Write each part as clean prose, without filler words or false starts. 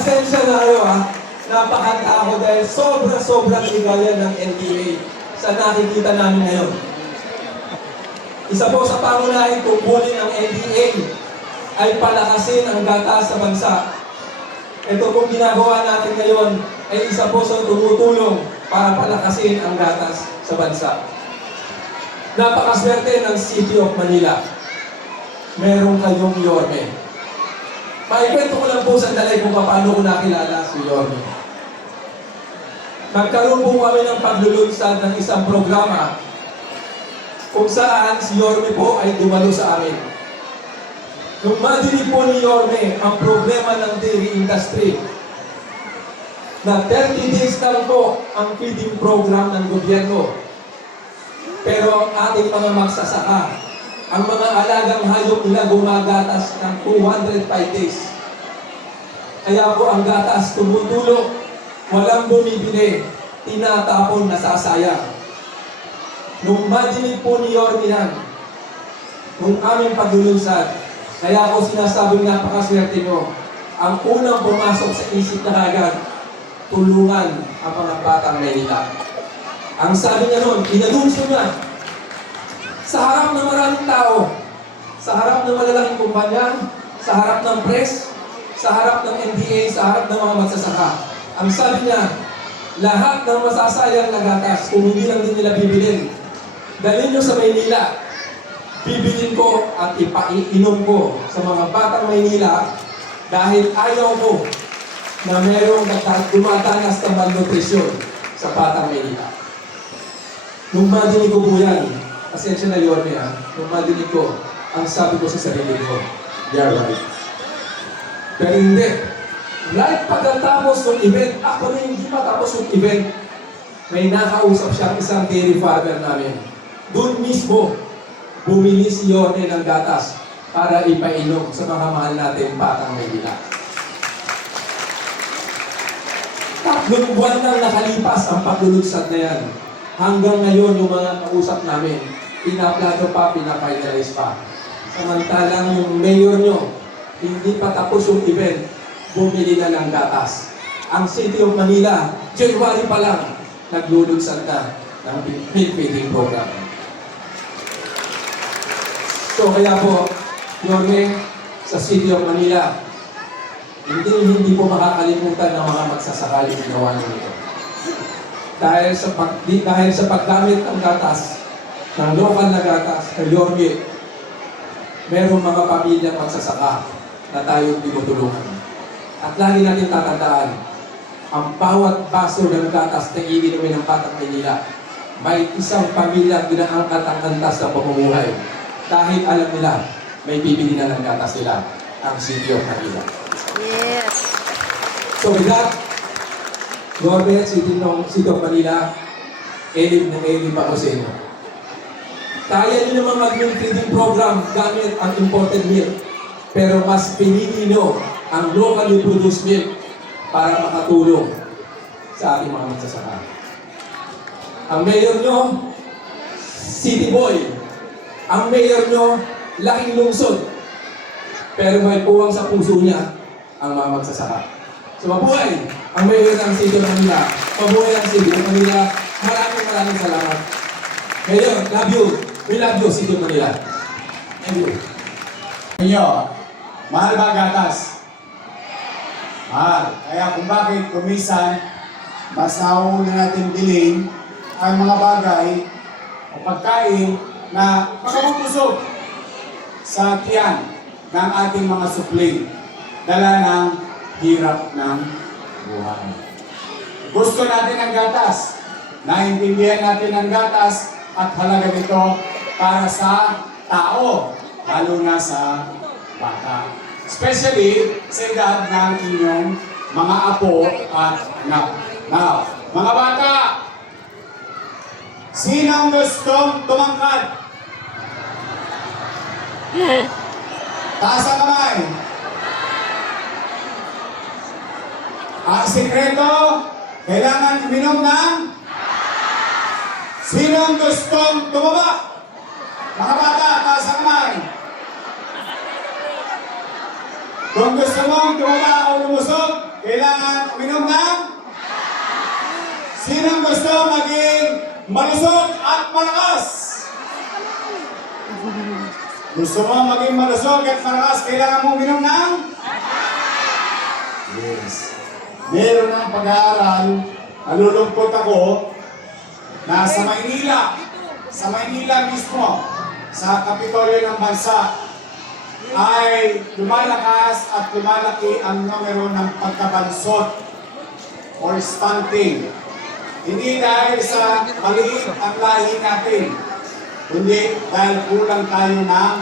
Pasensya na kayo ha. Napakanta ako dahil sobra-sobrang ligaya ng NPA sa nakikita namin ngayon. Isa po sa pangunahing tungkulin ng NDA ay palakasin ang gatas sa bansa. Ito pong ginagawa natin ngayon ay isa po sa tumutulong para palakasin ang gatas sa bansa. Napakaswerte ng City of Manila. Meron kayong Yorme. Maikwento ko lang po sandali kung paano ko nakilala si Yorme. Nagkaroon po kami ng paglulunsad ng isang programa kung saan si Yorme po ay dumalo sa amin. Nung madinig po ni Yorme ang problema ng dairy industry, na 30 days lang po ang feeding program ng gobyerno. Pero ang ating mga magsasaka, ang mga alagang hayop nila gumagatas ng 205 days. Kaya po ang gatas tumutulong, walang bumibili, tinatapon, nasasayang. Nung madinig po ni Yorme yan, nung aming paglulunsad, kaya ako sinasabing napakaswerte nyo, ang unang pumasok sa isip na kagad, tulungan ang mga batang Maynila. Ang sabi niya noon, inanunso niya, sa harap ng maraming tao, sa harap ng malalaking kumpanya, sa harap ng press, sa harap ng NDA, sa harap ng mga magsasaka. Ang sabi niya, lahat ng masasayang na gatas, kung hindi lang din nila bibilin, dalhin nyo sa Maynila, bibilin ko at ipaiinom ko sa mga batang Maynila dahil ayaw ko na merong dumatanas ng malnutrisyon sa batang Maynila. Nung madinig ko po yan, pasensya na Yorme ha, nung madinig ko, ang sabi ko sa sarili ko, you're right. Pero hindi. Right pagkatapos ng event, actually hindi matapos yung event, may nakausap siya isang dairy farmer namin. Doon mismo, bumili si Yorme ng gatas para ipainom sa mga mahal natin batang Maynila. 3 buwan nang nakalipas ang paglulunsad na yan. Hanggang ngayon, yung mga kausap namin, pinaplano pa, pinafinalize pa. Samantalang yung mayor nyo, hindi pa tapos yung event, bumili na ng gatas. Ang City of Manila, January pa lang, naglulunsad na ng milk feeding program. So kaya po, Yorme, sa City of Manila, hindi po makakalimutan ng mga magsasaka yung ginawa nito. Dahil sa paggamit ng gatas, ng local na gatas, ng Yorme, merong mga pamilyang magsasaka na tayong tinutulungan. At lagi natin tatandaan, ang bawat baso ng gatas na iinumin ng batang Maynila, may isang pamilya ginaangkat ang antas ng pamumuhay. Dahil alam nila, may bibili na ng gatas nila, ang City of Manila. Yes. So with that, Yorme, City of Manila, elib na elib ako sa inyo. Kaya nyo naman mag-milk feeding program gamit ang imported milk. Pero mas pinili nyo ang locally produced milk para makatulong sa ating mga magsasaka. Ang mayor nyo, city boy. Ang mayor nyo, laking lungsod. Pero may puwang sa puso niya ang mga magsasaka. So mabuhay ang mayor ng City of Manila. Mabuhay ang City of Manila. Maraming salamat. Mayor, love you. We love you, City of Manila. Thank you. Inyo, mahal ba gatas? Mahal. Kaya kung bakit kumisan, mas nauuna natin bilhin ang mga bagay o pagkain na makapupusog sa tiyan ng ating mga supling. Dala ng hirap ng buhay. Gusto natin ang gatas. Naintindihan natin ang gatas at halaga nito para sa tao, lalo na sa bata. Especially sa edad ng inyong mga apo at anak. Now, mga bata, sinong gustong tumangkad? Taas ang kamay. Ang sikreto, kailangan uminom ng sinong gustong tumaba? Mga bata, taas ang kamay. Kung gusto mong tumaba o lumusog, kailangan uminom ng? Sinong gusto maging malusog at malakas? Gusto mo maging malusog at malakas, kailangan mo uminom ng? Yes. Meron ng pag-aaral, nalulungkot ako, na sa Maynila mismo, sa Kapitolyo ng Bansa, ay lumalakas at lumalaki ang numero ng pagkabansot or stunting. Hindi dahil sa maliit ang lahi natin, kundi dahil kulang tayo ng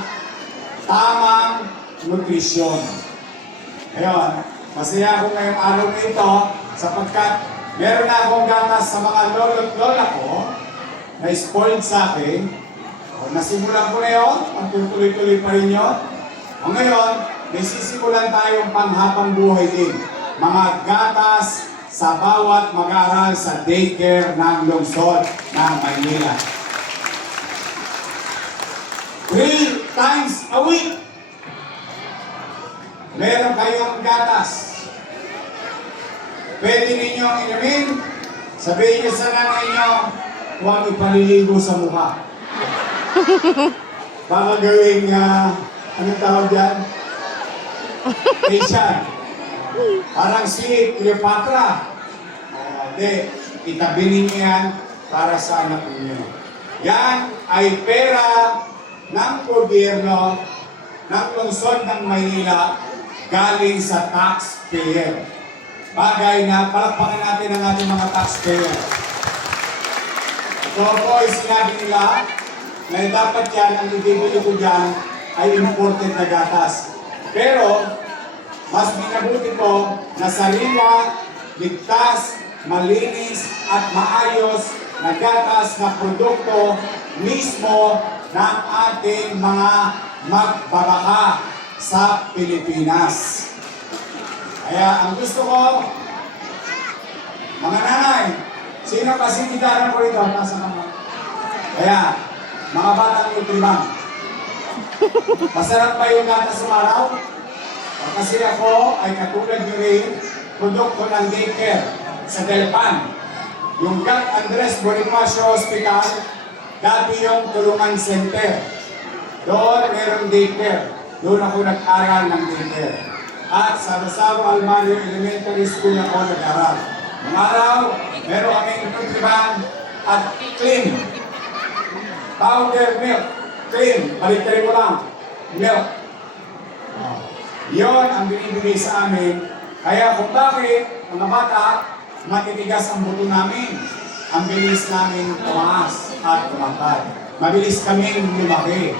tamang nutrisyon. Ngayon, masaya ako ngayong araw na ito sapagkat meron na akong gatas sa mga lolo't lola ko na spoiled sa akin. O, nasimulan ko na yun, magtutuloy-tuloy pa rin yun. O ngayon, may sisimulan tayong panghabang buhay din. Mga gatas sa bawat mag-aaral sa daycare ng lungsod ng Maynila. 3 times a week, meron kayong gatas. Pwede ninyong inumin, sabihin niyo sa nanay niyo, huwag ipaliligo sa mukha. Baka gawing, anong tawag dyan? Asian. Parang si Cleopatra. Hindi, itabi ninyo yan para sa anak ninyo. Yan ay pera ng gobyerno ng lungsod ng Maynila galing sa taxpayer. Bagay na palakpakan natin ang ating mga taxpayer. Ito po ay sinabi nila na dapat yan, ang ibibili ko dyan ay imported na gatas. Pero, mas minabuti ko na sariwa, ligtas, malinis at maayos na gatas na produkto mismo ng ating mga magbabaka sa Pilipinas. Kaya ang gusto ko, mga nanay, sino kasi titaran ko rito? Nasa naman. Kaya, mga batang nutrimang, masarap ba yung gatas sa araw? Kasi ako ay katulad nyo rin, produkto ng daycare sa Delpan. Yung Gat Andres Bonifacio Hospital, dati yung Tulungan Center. Doon meron daycare. Doon ako nag-aral ng daycare. At sa Rosario Almario Elementary School ako nag-aral. Ng araw, meron kaming nutriban at clean. Powder milk. Clean. Balik-tari mo lang. Milk. Yon ang binibigay sa amin. Kaya kung bakit, mga bata, matitigas ang buto namin. Ang bilis namin tumaas at tumatay. Mabilis kaming lumaki.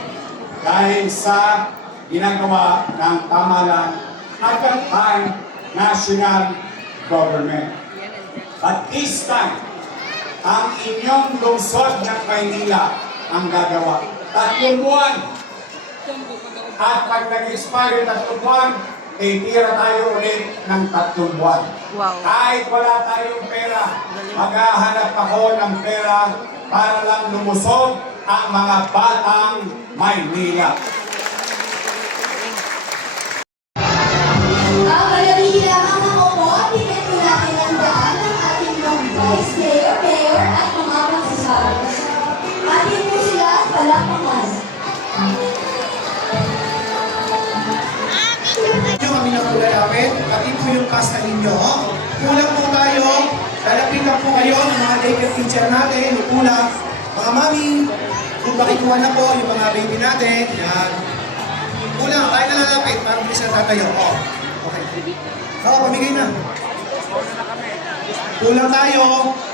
Dahil sa ginagawa ng pamahalaan at that time, national government. But this time, ang inyong lungsod ng Maynila ang gagawa. 3 buwan. At pag nag-expire 3 buwan, tira tayo ulit ng 3 buwan. Wow. Kahit wala tayong pera, maghahanap ako ng pera para lang lumusog ang mga batang Maynila. Marami lamang ang upo, tingnan po natin ang daan ng ating mga vice mayor, mayor at mga magsasari. Atin po sila palakpakan. Kami na po lalapit, pati po yung kasta ninyo. Kulang po tayo, lalapitan po kayo ng mga daycare teacher natin, yung kulang. Mga mami, kung pakikuha na po yung mga baby natin, yan. Kulang, tayo na lalapit, parang bilis na tatayo. Oh, okay. Oo, pamigay na. Kulang tayo.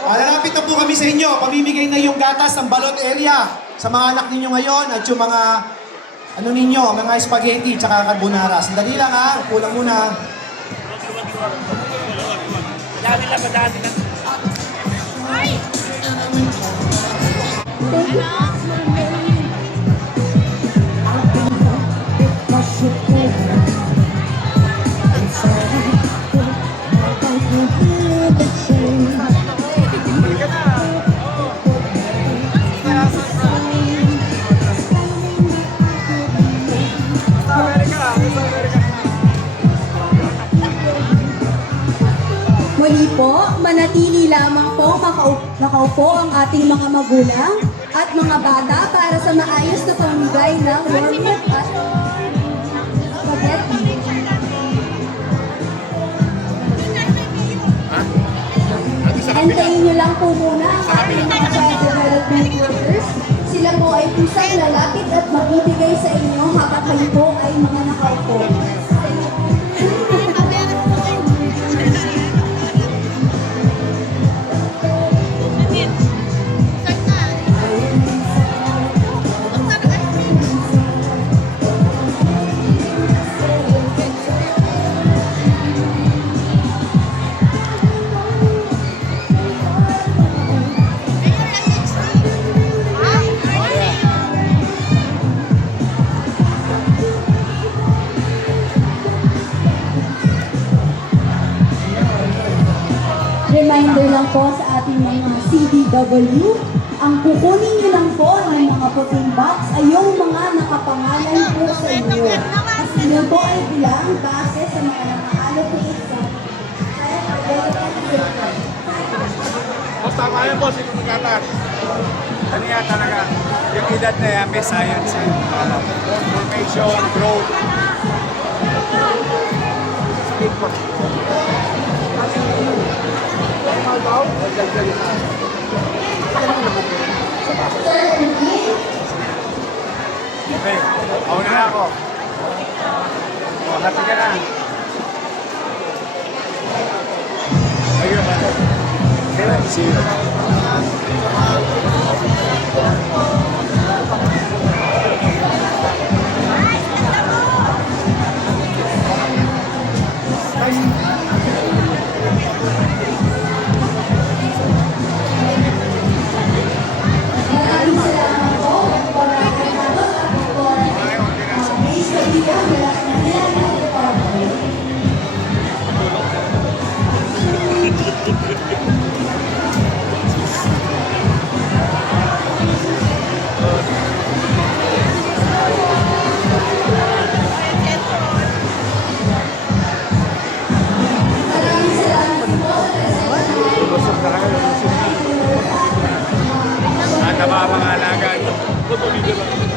Lalapit na po kami sa inyo. Pamimigay na yung gatas ng balot area sa mga anak ninyo ngayon at yung mga ano ninyo, mga spaghetti tsaka carbonara. Sandali lang ha, kulang muna. Muli po, manatili lamang po nakaupo ang ating mga magulang at mga bata para sa maayos na pamigay ng warming at spaghetti. Antayin nyo lang po muna ang ating mga child development workers. Sila po ay pusang lalapit at magbibigay sa inyo habang kayo po ay mga nakaupo. Reminder lang po sa ating mga CDW, ang kukunin niyo lang po ng mga puting box ay yung mga nakapangalan po sa inyo. Kasi yun po ay bilang base sa mga naka-allocate sa Tama yan po, sige magkatas. Ano yan talaga? Yung edad na yan, may science. Formation, growth. Okay, auna na ako. O, hati ka na. Ayun ba? Okay, see you. Maraming salamat po. Maraming salamat po. Grace Padilla, mula sa Manila Health Department. Maraming salamat po sa At ang mga pangalagan. At ang mga pangalagan.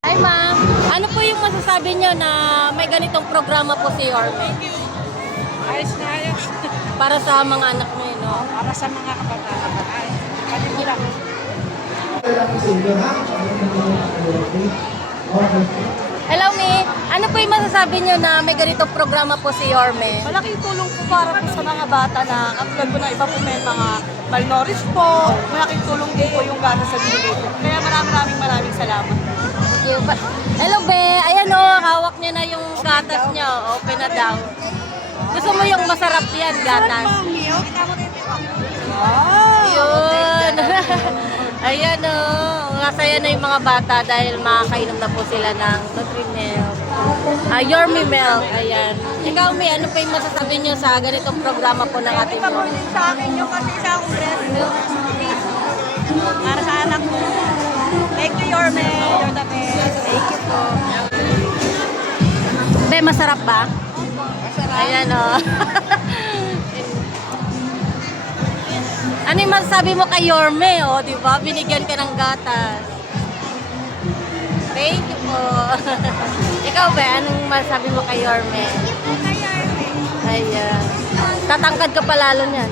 Hi ma'am, ano po yung masasabi nyo na may ganitong programa po si Yorme? Ayos na ayos. Para sa mga anak mo yun, no? Para sa mga kabataan. Ay, kanila. Hello Mi, ano po yung masasabi nyo na may ganitong programa po si Yorme? Malaking tulong po para po sa mga bata na katulad po ng iba po may mga malnourished po. Malaking tulong din po yung gatas sa binigay po. Kaya maraming salamat. Thank you. Hello Be, ayan o, hawak niya na yung gatas niya. Open na daw. Gusto mo yung masarap yan, gatas? Yun. Ayan o, masaya na yung mga bata dahil makakainom na po sila ng Nutrimilk. Yorme Milk. Ayan. Ikaw, May, ano pa yung masasabi niyo sa ganitong programa po ng ating Ito po Yorme? din sa akin yung kasi isa akong breast milk. Para sa anak ko. Thank you, Yorme. You're the best. Thank you po. Be, masarap ba? Masarap. Ayan, oh. Ano yung masasabi mo kay Yorme, oh, di ba? Binigyan ka ng gatas. Thank you po. Ikaw ba, anong masasabi mo kay Yorme? Ayan. Tatangkad ka pa lalo niyan.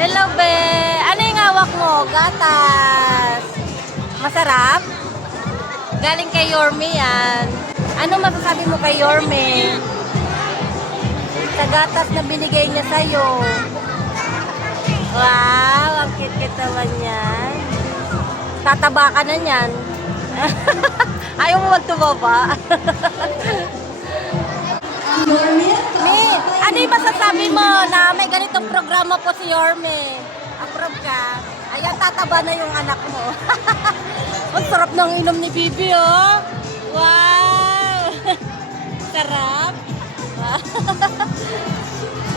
Hello, be. Ano yung hawak mo? Gatas. Masarap? Galing kay Yorme yan. Ano masasabi mo kay Yorme? Sa gatas na binigay niya sa'yo. Wow, ang cute-cute naman yan. Tataba ka na niyan. Ayaw mo magtumaba. Mi, ano yung masasabi mo na may ganitong programa po si Yorme? Approve ka? Ayan, tataba na yung anak mo. Ang sarap ng inom ni Bibi, oh. Wow! Sarap.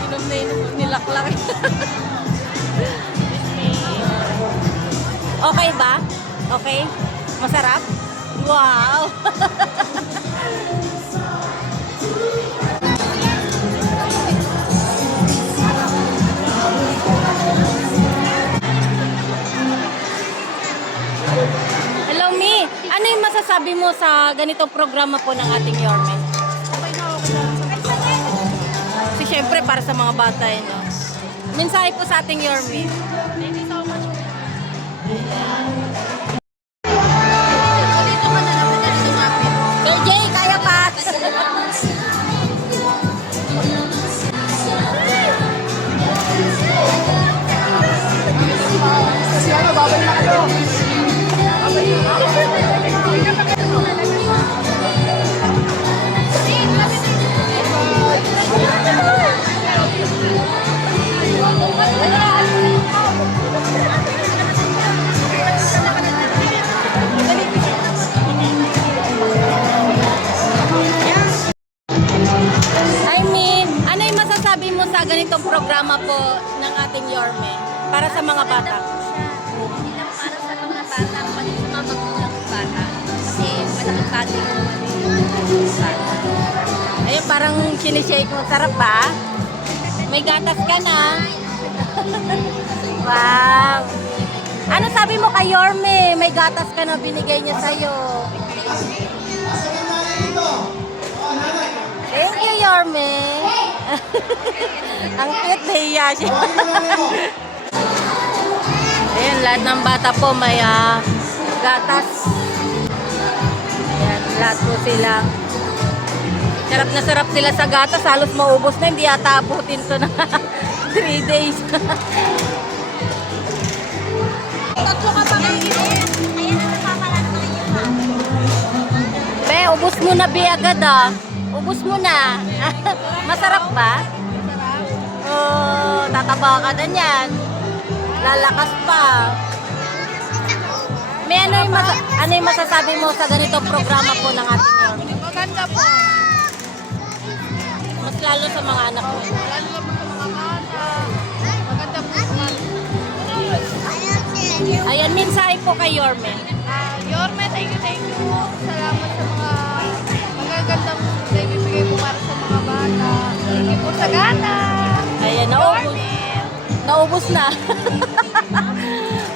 Inom na inom nilaklang. Okay ba? Okay? Masarap? Wow! Hello, Mi. Ano yung masasabi mo sa ganitong programa po ng ating Yorme? Kasi syempre para sa mga bata yun, no? Mensahe po sa ating Yorme. Thank you so much. Sir Jay, kaya pa. I mean, ano yung masasabi mo sa ganitong programa po ng ating Yorme para sa mga bata? Hindi lang para sa mga bata, pati sa mga magulang ng bata. Kasi malaking bagay yung bata. Ayun, parang sinishake mo. Sarap ba? May gatas ka na. Wow. Ano sabi mo kay Yorme? May gatas ka na binigay niya sa'yo. Thank you, Yorme. Ang cute, nahiya siya. Ayan, lahat ng bata po may gatas. Ayan, lahat po sila. Sarap na sarap sila sa gatas. Halos maubos na. Hindi ata abutin to na 3 days. Tatlo ka pa kayo. Ayan ang napapalat na kayo. Be, ubos mo na, Be, agad ah. Ubos mo na. Masarap ba? Oh, tataba ka na yan. Lalakas pa. May ano yung masasabi mo sa ganitong programa po ng ating Yorme? Maganda po. Mas lalo sa mga anak mo. Lalo lang po sa mga bata. Maganda po sa mga... Ayan, mensahe po kay Yorme. Yorme, thank you. Salamat sa mga magagandang ibibigay mo para sa mga bata. Thank you po sa gana. Ayan, naubos. Naubos na.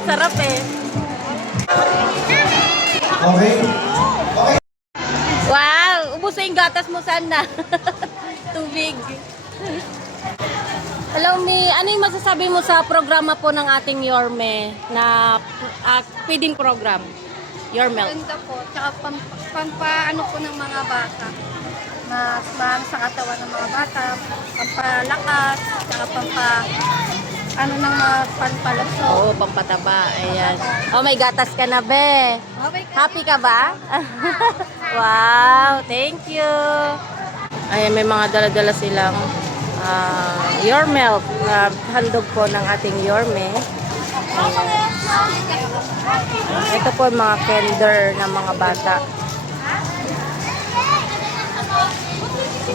Sarap eh. Okay? Wow, ubos na yung gatas mo sana. Tubig. Hello, Mi. Ano yung masasabi mo sa programa po ng ating Yorme na feeding program? Yorme. Maganda po. Tsaka pampaano po ng mga bata. Mas mahal sa katawan ng mga bata. Pampalakas. Tsaka ano ng mga pampalaso. Oo, pampataba. Ayan. Oh, may gatas ka na, Be. Okay. Happy ka ba? Wow, thank you. Ayan, may mga dala-dala silang Yorme, handog po ng ating Yorme. Ito po yung mga kender ng mga bata.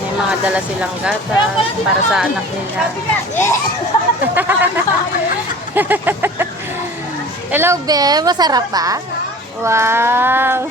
May mga dala silang gatas para sa anak nila. Hello, Be. Masarap ba? Wow!